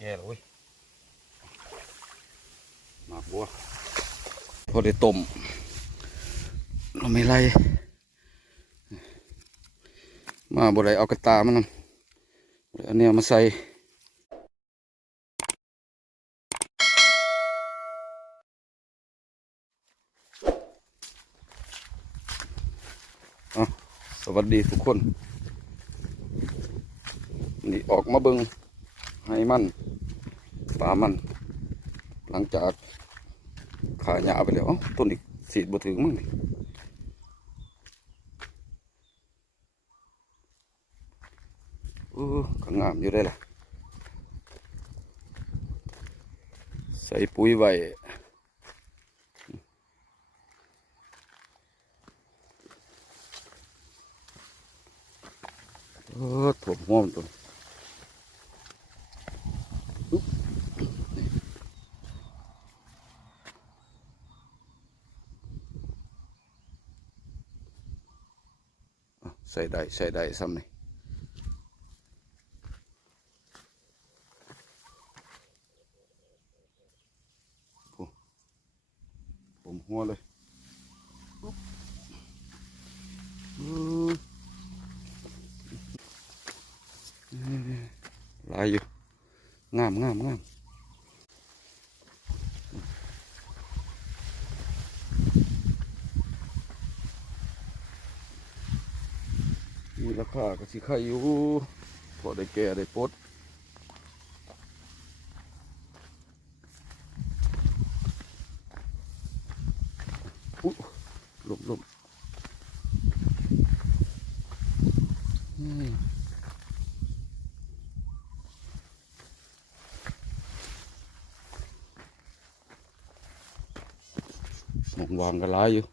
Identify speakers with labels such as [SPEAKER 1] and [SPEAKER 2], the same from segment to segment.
[SPEAKER 1] แก่แล้วเว้ยหมากบัว พอได้ต้มเราไม่ไล่มาบ่ได้เอากระตามันนำอันเนี้ยมาใส่อะสวัสดีทุกคน นี่ออกมาเบิง ให้มันปลามัน หลังจากขาหยาไปแล้วต้นอีกสีดบ่ถึงมั้งนี่ออก็งงามอยู่ได้ล่ะ ใส่ปุ๋ยไว้เออถ่วมหัวมันตัว นี้อุ๊บนี่อะใส่ได้ใส่ได้ซ้ำนี่โอ้ผมหัวเลยอุ๊บอือ หลายอยู่ งามงามงามมีราคาก็สิขายอยู่พอได้แก่ได้ปดอุ๊ยหลบหลบอืม มองวางกันหลายอยู่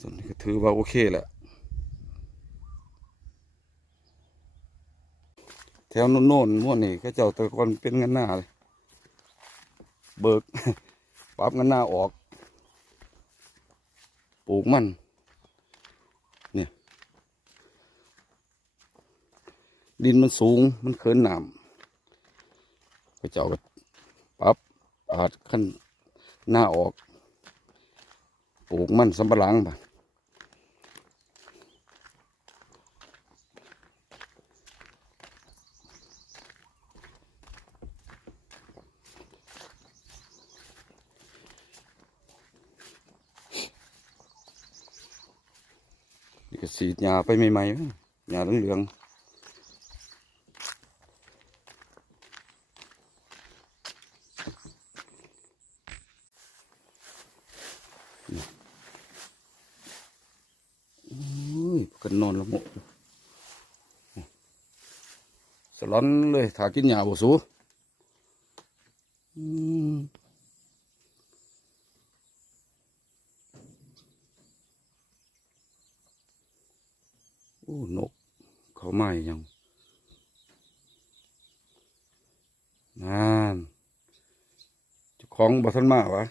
[SPEAKER 1] ส่วนนี้ก็ถือว่าโอเคแหละ แถวโน่นๆม่วนนี่ก็เจ้าตะกอนเป็นเงินหน้าเลย เบิกปรับเงินหน้าออก ปลูกมันเนี่ย ดินมันสูงมันเคินหน้ำ ก็เจ้าก็ปับอาจขั้นหน้าออกปลูกมันสำปะหลังบ่ะนี่ก็สีดหญ้าไปใหม่ๆหญ้าเหลืองๆ อุ้ยกันนอนละโมกอยู่ สลอนเลยถากินหญ้าบ่สูอืมโอ้นก เขาไม่ยังนั่นเจ้าของบ่ทันมาวะ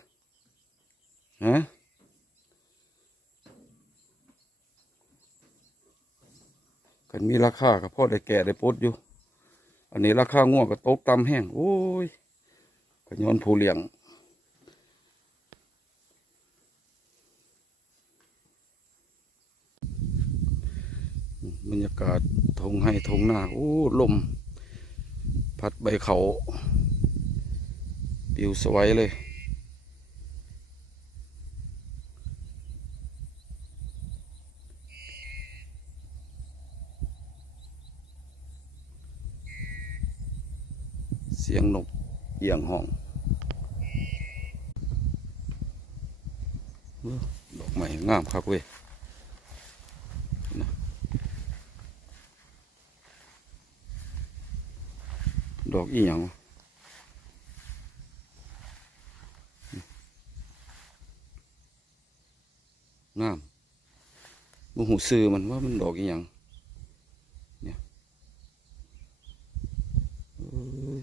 [SPEAKER 1] ฮะกันมีราคากับพ่อได้แก่ได้ปดอยู่ อันนี้ราคาง่วก็ตกต่ำแห้งโอ้ยก็ย้อนผู้เลี้ยงบรรยากาศทงให้ทงหน้าโอ้ลม พัดใบเขา ปิวสวยเลย สียงนกเอียงห้องอ้อดอกไม้งามครับเว้ยนดอกอีหยังงามบ่หูซื้อมันว่ามันดอกอีหยังเนี่ยเอ้ย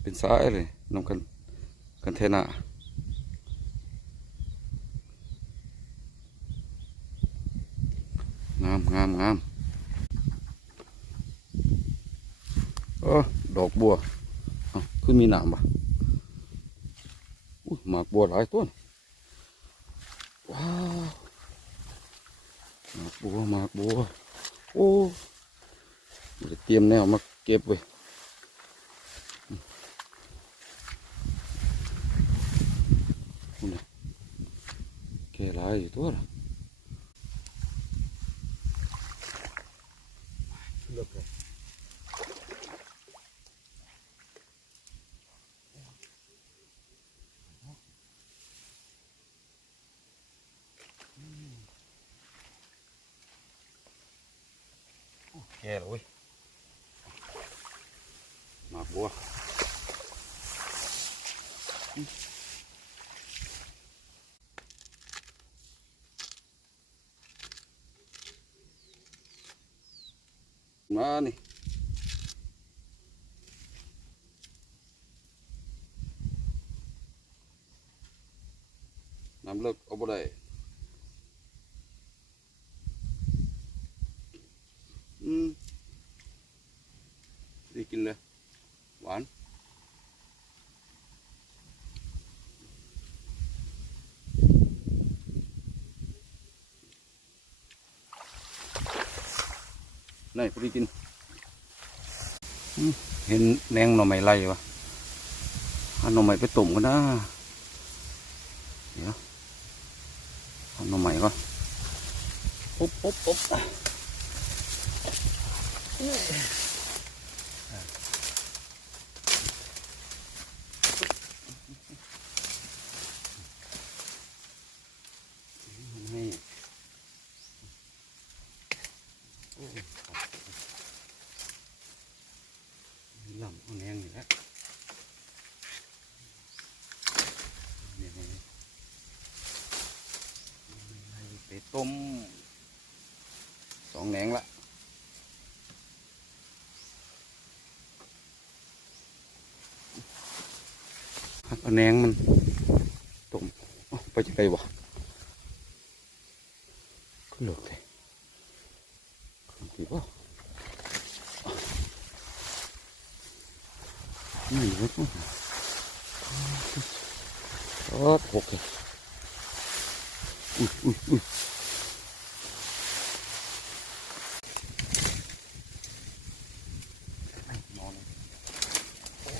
[SPEAKER 1] เป็นสายเลยนำกันกันเทนาามงามงามเออดอกบัวเอ้าคือมีหนามปะอุ้ยหมากบัวหลายต้นว้าวหมากบัวหมากบัวโอ้มันจะเตรียมแนวมาเก็บไว้อืมนี่ แก่หลายอยู่ตัวละ
[SPEAKER 2] เลือกเลย
[SPEAKER 1] แก่แล้วเว้ยหมากบัว มานี่น้ำเลิกเอาบ่ได้อืมดีกินเลย หวาน นี่พอดีกิน เห็นแนงหน่อไม้ไล่วะหน่อไม้ไปตุ่มกันนะเดี๋ยวเอาหน่อไม้ก็ปุ๊บปุ๊บปุ๊บนี่โอ้ย ลำเอาแนงนี่แหละนี่นี่ไปต้มสองแหนงละหักเอาแหนงมันต้มไปจะไกลวะก็เหลือเลยดีป่ะ นี่ไว้ก่อนโอ้โอเคอุ้ยอุ้ยอุ้ยนอนโอ้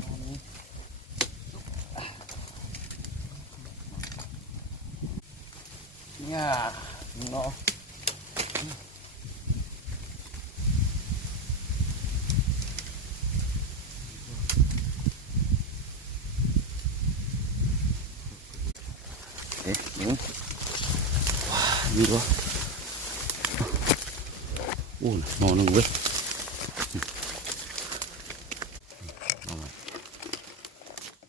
[SPEAKER 1] นอนนี่เนี่ยเนาะ เอ๊ะหนูว้านี่วะโอ้นอนหนึ่งเว้ยนอน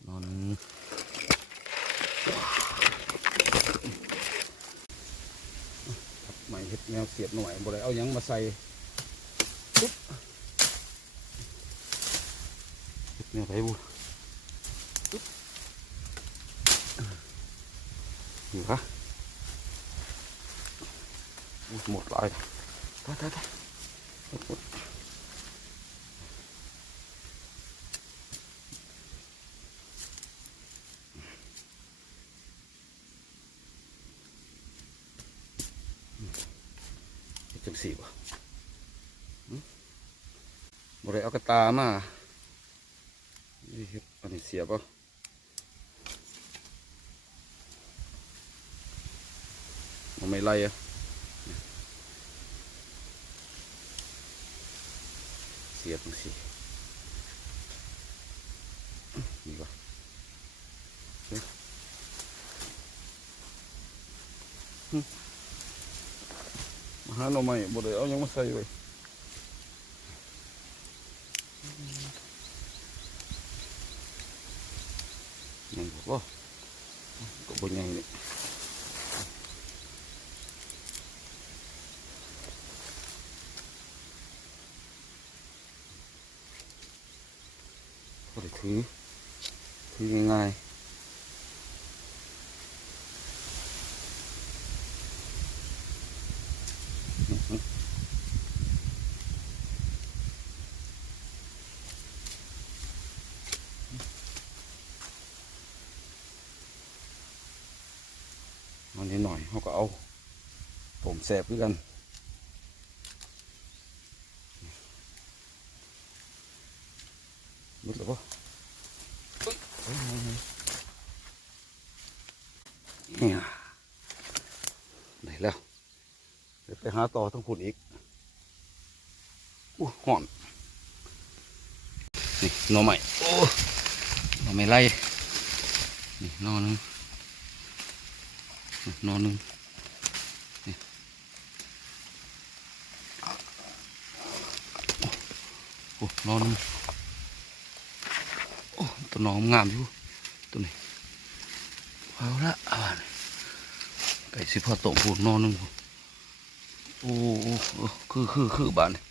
[SPEAKER 1] นอนหม่เห็ดแนวเสียบหน่อยบ่ได้เอายังมาใส่ปุ๊บเห็ดแนวไหนบุปุ๊บ อยู่ปะหมดหลายตายตายตายหมดจังสี่บ่บ่ได้เอากระตามานี่เฮ็ดอันนี้เสียบ่ มันไม่ไล่อะเสียบจังสี่นี่บ่เฮ้ยหึมาหาหน่อไม้บ่ได้เอาหยังมาใส่ไว้ยังบ่บ่ก็บ่ใหญ่นี่ ถือ ถือง่ามันนิดหน่อยเขาก็เอา ผมแสบด้วยกัน ไปหาต่อทั้งคุณอีกอู้ห่อน นี่นอใหม่โอ้นอใหม่ไล่นี่นอนึงนี่หนอนึงนี่โอ้นอนึงโอ้ตัวนอมงามอยู่ตัวนี้เอาละอ่านไก่สิพอตกพูนหนอนึง โอ้โอ้โอ้คือคือคือบานนี่กัน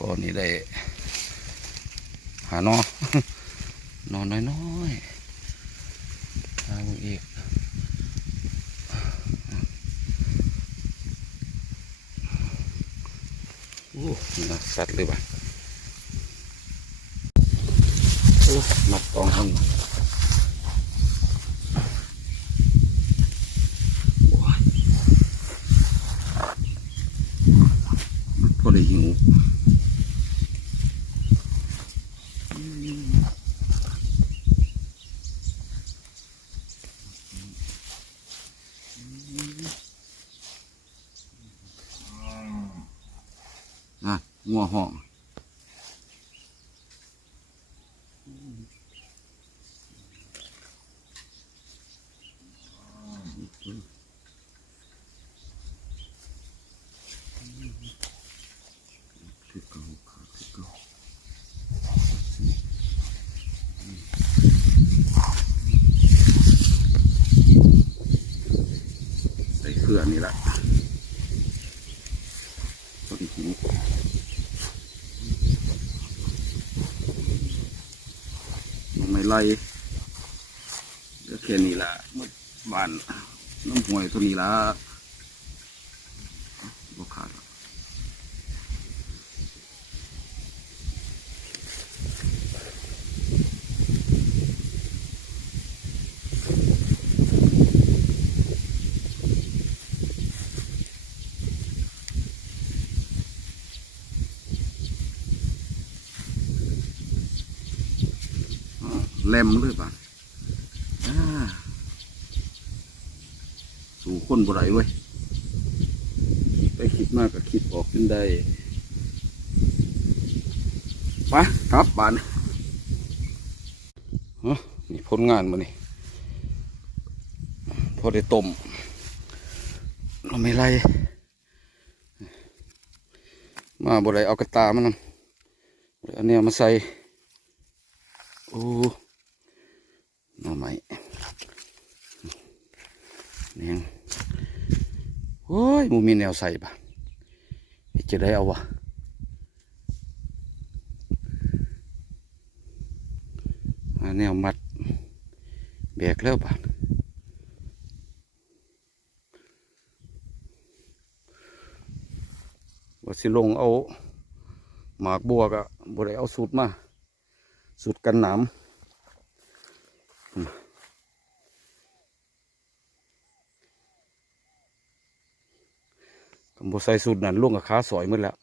[SPEAKER 1] ก็นี่ได้ หานอนอนน้อยๆหาบิ่งอีกโอ้น่าสัตว์เลยว่ะโอ้นับกองทั้งโอ้ย พอได้หิวนะงัวห้อง คือเก่าขาคือเก่าใส่เครื่องนี่แหละต้นหินมันไม่ไล่ ก็แค่นี้ละหมดบ้านน้ำห่วยตัวนี้ละบ่ขาดหรอก อ๋อเล็ มเลยป่ะอ่าสู่คนบ่ไรเว้ยไปคิดมากก็คิดออกขึ้นได้ไปครับบานฮะนี่ผลงานมานี่พอได้ต้มเราไม่ไรมาบ่ไรเอากระตามันนำอาเนี่ยมาใส่โอ้ หน่อไม้เนี่ยงโอ้ยมูมีแนวใส่ปะจะได้เอาวะแนวมัดแบกแล้วปะว่าสิลงเอาหมากบัวกะบ่ได้เอาสูตรมา สุดกันหนาม กำบใส่สูตรนั้นล่วงกับขาสอยหมดแล้ว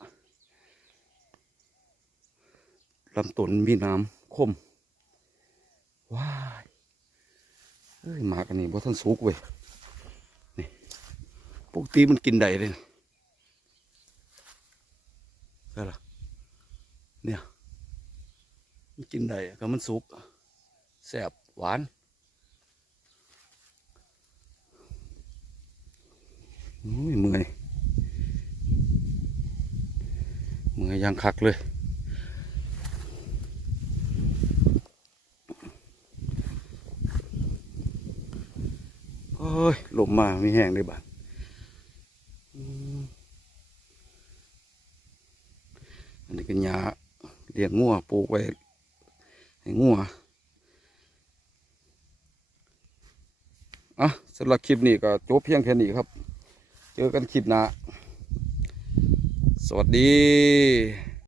[SPEAKER 1] ลำต้นมีน้ำคมว้ายเอ้ยหมากอันนี้บ่ทันสุกเว้ยนี่ปกติมันกินได้เลยใช่หรอเนี่ยมันกินได้ก็มันสุกแซ่บหวานอุ้ยเมื่อย เมือยังคักเลย โอ้ยลมมาไม่แห้งเลยบ้านอันนี้เป็นหญ้าเลี้ยงงัวปลูกไว้ให้งัวอะสำหรับคลิปนี้ก็จบเพียงแค่นี้ครับ เจอกันคลิปหน้า สวัสดี